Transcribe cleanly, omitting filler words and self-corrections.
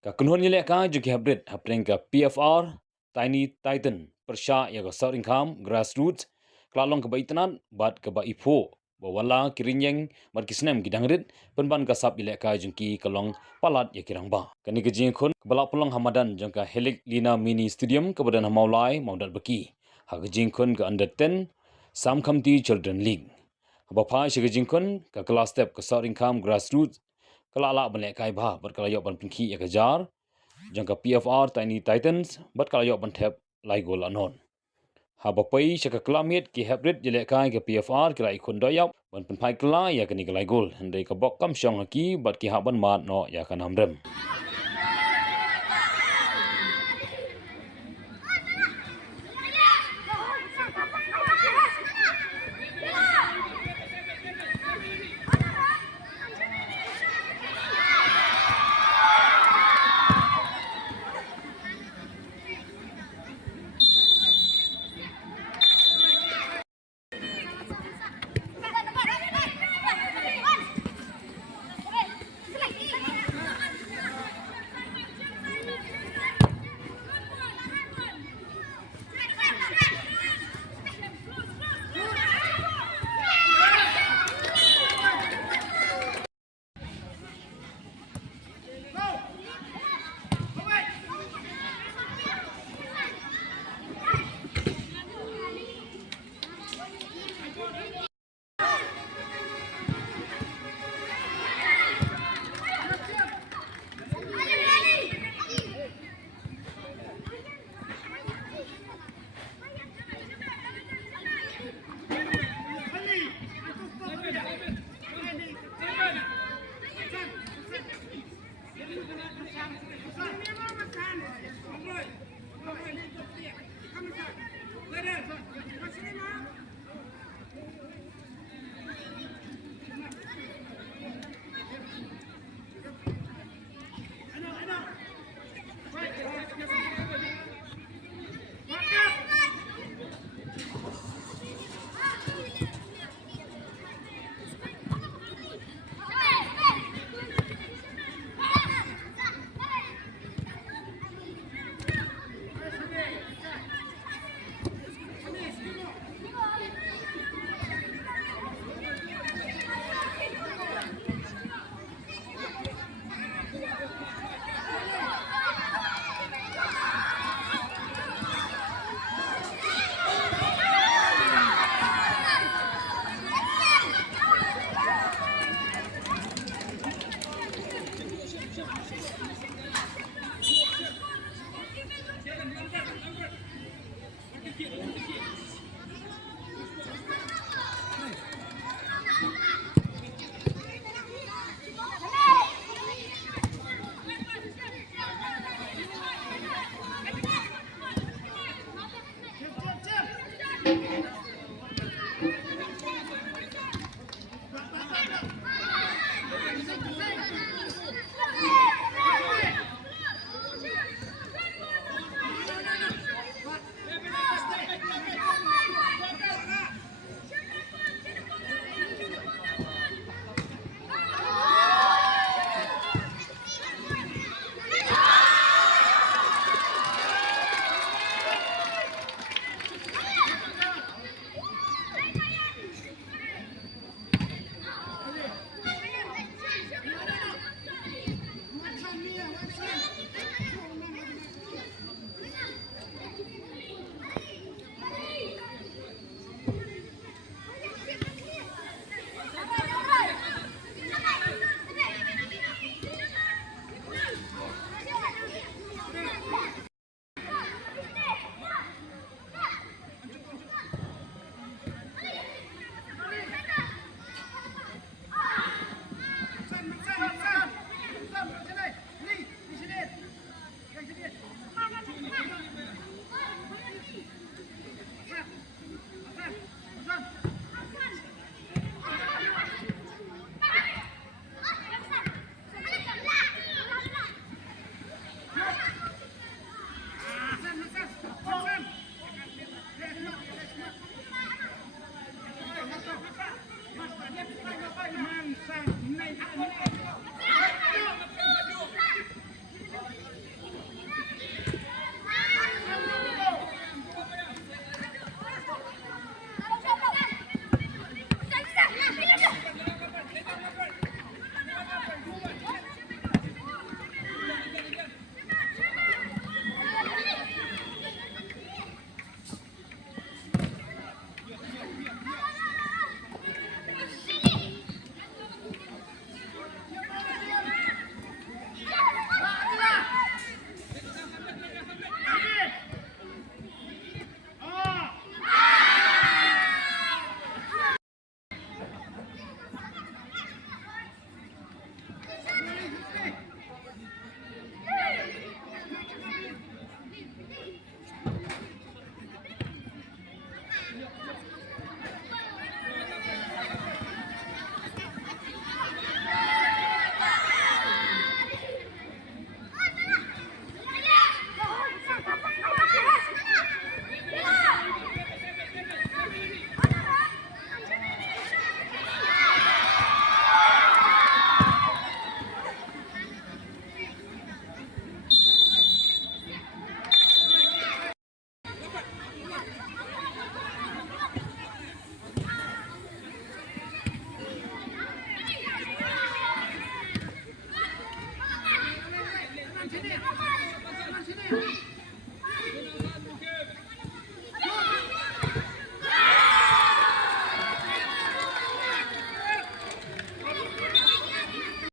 Kakunhon nilai ka juki hybrid hapring ka PFR, Tiny Titan, Persha ya ka sort income, grassroots, klalong ka ba itanan, bat ka ba ipo, bawala kirinyeng, mat kisnem gidangrit, penban ka sap ilai ka jungki kalong palat ya kirang ba. Kani ka jingkun, balak pulang hamadan jangka Helik Lina Mini Stadium kebadan hamaulai, maudat beki. Ha ka jingkun ka under 10, Sam Khamti Children League. Bapa shi ka jingkun ka kelas step ka sort income, grassroots, kalala ban kai ba bat kala yok ban pinki ya kejar jangka PFR Tiny Titans bat kala yok ban thep lai gol anon ha bapai shaka klamit ki hybrid jele kai ke PFR kila ikun doyap ban penpai kala ya kani lai gol handai ka bok kam syong ki bat ki ha ban mat no ya kan hamrem.